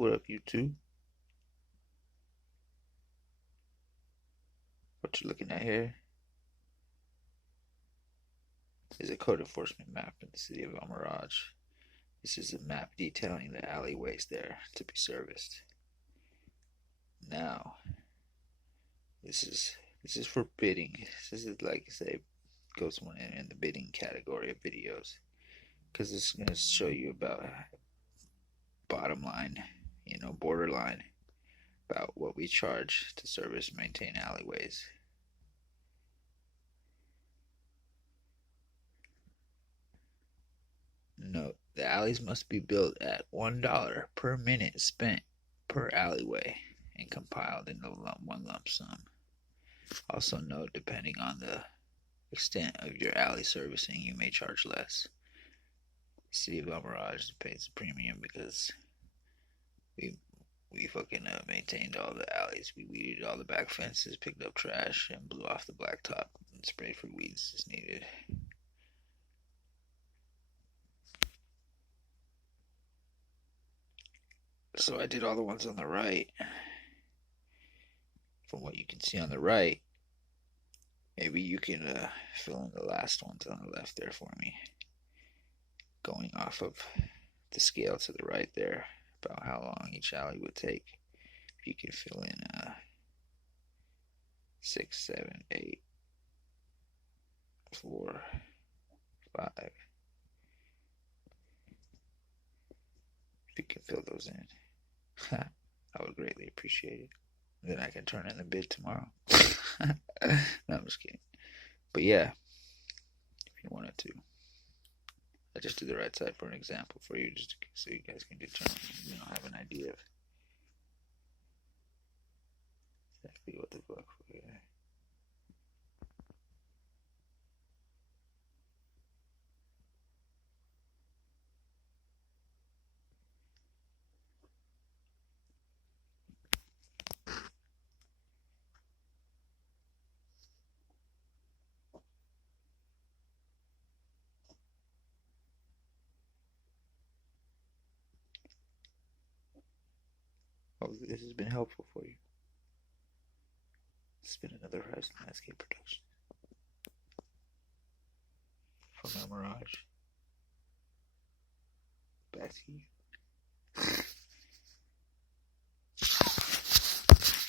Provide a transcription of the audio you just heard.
What up, YouTube? What you're looking at here is a code enforcement map in the city of El Mirage. This is a map detailing the alleyways there to be serviced. Now, this is for bidding. This is like say goes in the bidding category of videos because this is gonna show you about bottom line, borderline about what we charge to service and maintain alleyways. Note, the alleys must be built at $1 per minute spent per alleyway and compiled in one lump sum. Also note, depending on the extent of your alley servicing, you may charge less. The city of El Mirage pays the premium because we fucking maintained all the alleys. We weeded all the back fences, picked up trash, and blew off the blacktop and sprayed for weeds as needed. So I did all the ones on the right. From what you can see on the right, maybe you can fill in the last ones on the left there for me. Going off of the scale to the right there, about how long each alley would take. If you can fill in 6, 7, 8, 4, 5. If you can fill those in, I would greatly appreciate it. Then I can turn in the bid tomorrow. No, I'm just kidding. But yeah, if you wanted to. I just did the right side for an example for you, just so you guys can determine, have an idea of exactly what the fuck we're at. Hopefully this has been helpful for you. It's been another Horizon Landscape production from El Mirage. Back to you.